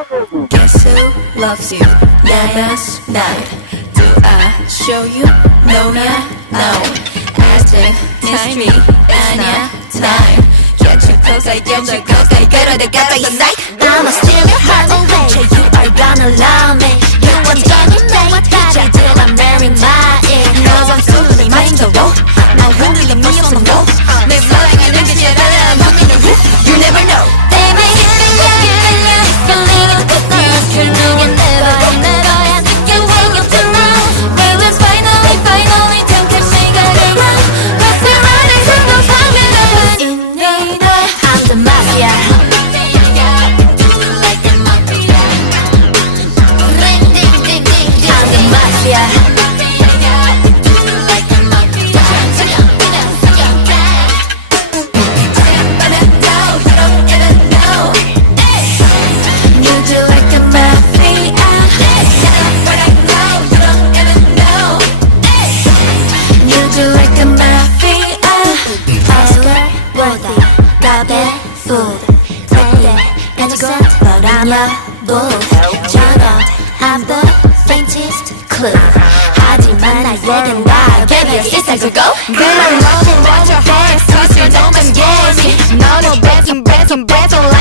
Guess who loves you? Last night. Do I show you? No, no. 아직 mystery 아니야 time. Get you close, I get you close. I get it, got the night. I'ma steal your heart away. You are gonna love me. You want anything that till I marry my ear. Cause I'm so good, mind the road. 난 흔들림 이 없어 no. 내 사랑하는 게 제일 알아. You never know. Baby, feeling it with me. You never had you hang up to now. We was finally don't get me going on. Cause we're running through those hanging in need. I'm the mafia. I'm the mafia. But I'm a bull. I'm the faintest clue. 하지만 나에겐 다 개별 시작을 go. Girl, I'm rolling, watch your hands, cause you're no man, yes. 너도 begging, begging, begging.